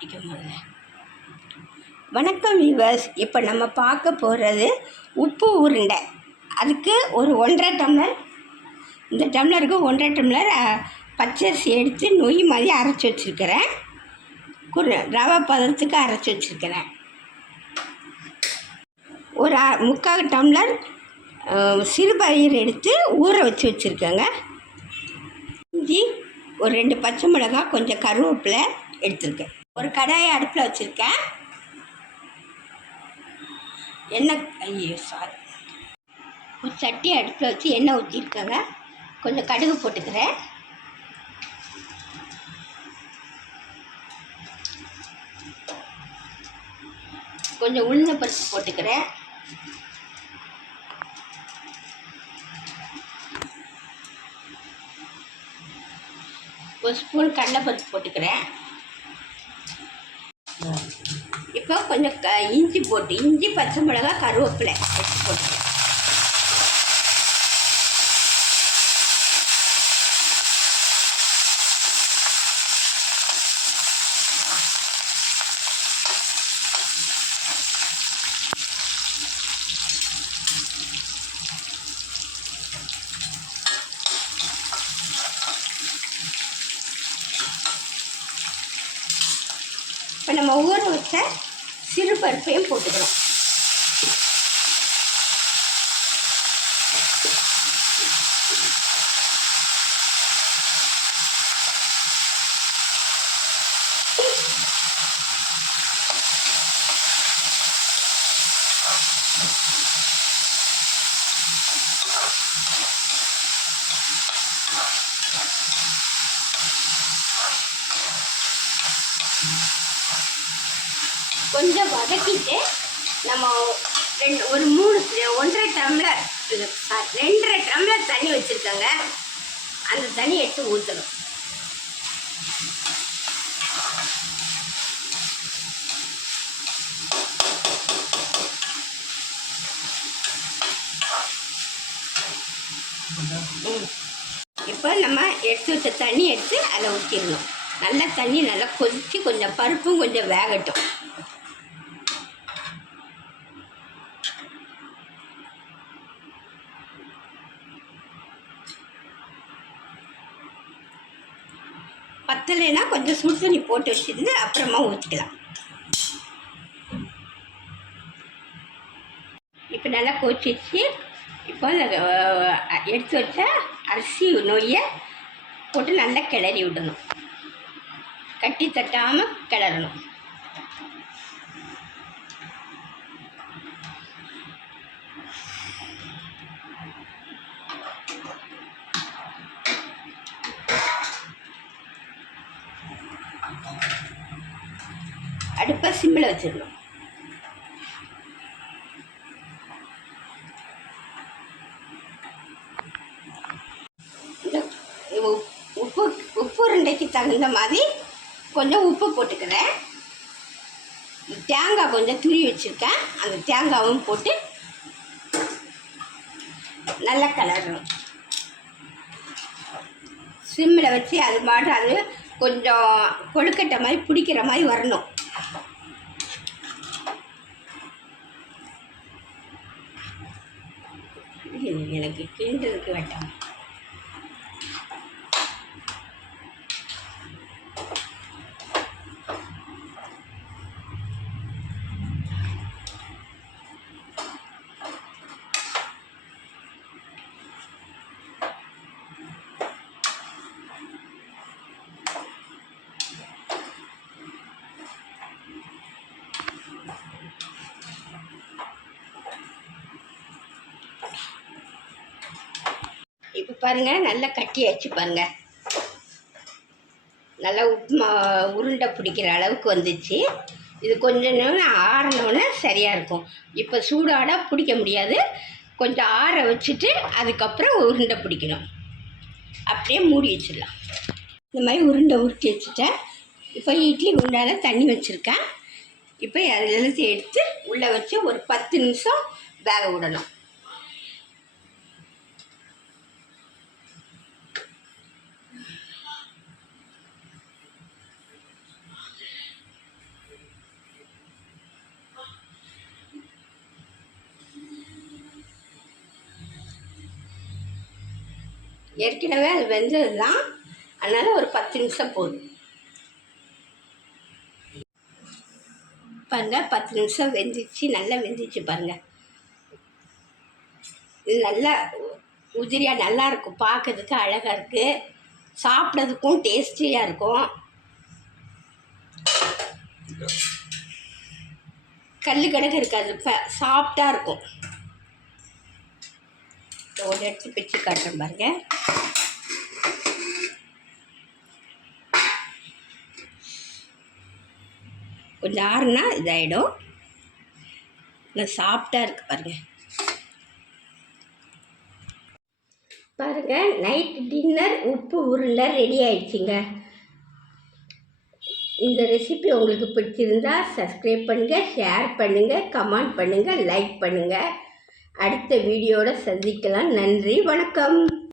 பிடிக்க வணக்கம் விவர்ஸ் இப்போ நம்ம பார்க்க போகிறது உப்பு உருண்டை. அதுக்கு ஒரு ஒன்றரை டம்ளர் இந்த டம்ளருக்கு ஒன்றரை டம்ளர் பச்சரிசி எடுத்து நொய் மாதிரி அரைச்சி வச்சுருக்கிறேன். குரு ரவை பதத்துக்கு அரைச்சி வச்சுருக்கிறேன். ஒரு முக்கால் டம்ளர் சிறுபயிர் எடுத்து ஊற வச்சு வச்சுருக்கேங்க. இஞ்சி ஒரு ரெண்டு பச்சை மிளகாய் கொஞ்சம் கருவேப்பிலை எடுத்துருக்கேன். ஒரு கடாயை அடுப்பில் வச்சுருக்கேன். எண்ணெய் ஐயோ சாரி ஒரு சட்டி அடுப்பில் வச்சு எண்ணெய் ஊற்றிருக்கேங்க கொஞ்சம் கடுகு போட்டுக்கிறேன். கொஞ்சம் உளுந்த பருப்பு போட்டுக்கிறேன். ஒரு ஸ்பூன் கடலைப்பருப்பு போட்டுக்கிறேன். இப்போ கொஞ்சம் க இஞ்சி போட்டு இஞ்சி பச்சை மிளகாய் கருவேப்பிலை வச்சு போட்டு இப்போ நம்ம ஊற வச்ச சிறு பருப்பையும் போட்டுக்கிறோம் கொஞ்சம் வதக்கிட்டு நம்ம ரெண்டு ஒரு மூணு ஒன்றரை டம்ளர் ரெண்டரை டம்ளர் தண்ணி வச்சுருக்கோங்க. அந்த தண்ணி எடுத்து ஊற்றணும் ம். இப்போ நம்ம எடுத்து வச்ச தண்ணி எடுத்து அதில் ஊற்றிடணும் நல்லா தண்ணி நல்லா கொதித்து கொஞ்சம் பருப்பும் கொஞ்சம் வேகட்டும். பத்தலைன்னா கொஞ்சம் சுடு தண்ணி போட்டு வச்சுட்டு அப்புறமா ஊற்றிக்கலாம் இப்போ நல்லா கொச்சிச்சு இப்போ எடுத்து வச்ச அரிசி நொய்யை போட்டு நல்லா கிளறி விடணும். கட்டி தட்டாமல் கிளறணும். அடுப்பை சிம்மில் வச்சிடணும் இந்த உப்- உப்பு உப்பு ரெண்டைக்கு தகுந்த மாதிரி கொஞ்சம் உப்பு போட்டுக்கிறேன். தேங்காய் கொஞ்சம் துரி வச்சுருக்கேன். அந்த தேங்காவும் போட்டு நல்லா கலரணும். சிம்மில் வச்சு அது மாட்டும் அது கொஞ்சம் கொழுக்கட்டை மாதிரி பிடிக்கிற மாதிரி வரணும். எனக்கு கிண்டுறதுக்கு வேண்டாம். இப்போ பாருங்க நல்லா கட்டியாச்சு பாருங்க. நல்லா உப்புமா உருண்டை பிடிக்கிற அளவுக்கு வந்துச்சு. இது கொஞ்சம் நேரம் ஆறினோன்னே சரியாக இருக்கும். இப்போ சூடாட பிடிக்க முடியாது. கொஞ்சம் ஆற வச்சுட்டு அதுக்கப்புறம் உருண்டை பிடிக்கணும். அப்படியே மூடி வச்சிடலாம். இந்த மாதிரி உருண்டை உருட்டி வச்சுட்டேன். இப்போ இட்லி உண்டான தண்ணி வச்சுருக்கேன். இப்போ அதில் எடுத்து உள்ளே வச்சு ஒரு பத்து நிமிஷம் வேக விடணும். ஏற்கனவே அது வெந்தது தான் அதனால் ஒரு பத்து நிமிஷம் போதும். பாருங்கள் பத்து நிமிஷம் வெந்துச்சு நல்லா வெந்துச்சு பாருங்கள் இது நல்லா உதிரியாக நல்லா இருக்கும். பார்க்கறதுக்கு அழகாக இருக்குது சாப்பிட்றதுக்கும் டேஸ்டியாக இருக்கும். கல் கிடக்கு இருக்காது. இப்போ சாஃப்டாக இருக்கும். ஒரு எடுத்து பிச்சு காட்டுறேன் பாருங்க. கொஞ்சம் ஆறுனா இதாகிடும் நான் சாஃப்டாக இருக்குது பாருங்க. பாருங்கள் நைட் டின்னர் உப்பு உருண்டை ரெடி ஆயிடுச்சுங்க. இந்த ரெசிபி உங்களுக்கு பிடிச்சிருந்தா சப்ஸ்கிரைப் பண்ணுங்கள் ஷேர் பண்ணுங்கள் கமெண்ட் பண்ணுங்கள் லைக் பண்ணுங்கள் அடுத்த வீடியோட சந்திக்கலாம். நன்றி வணக்கம்.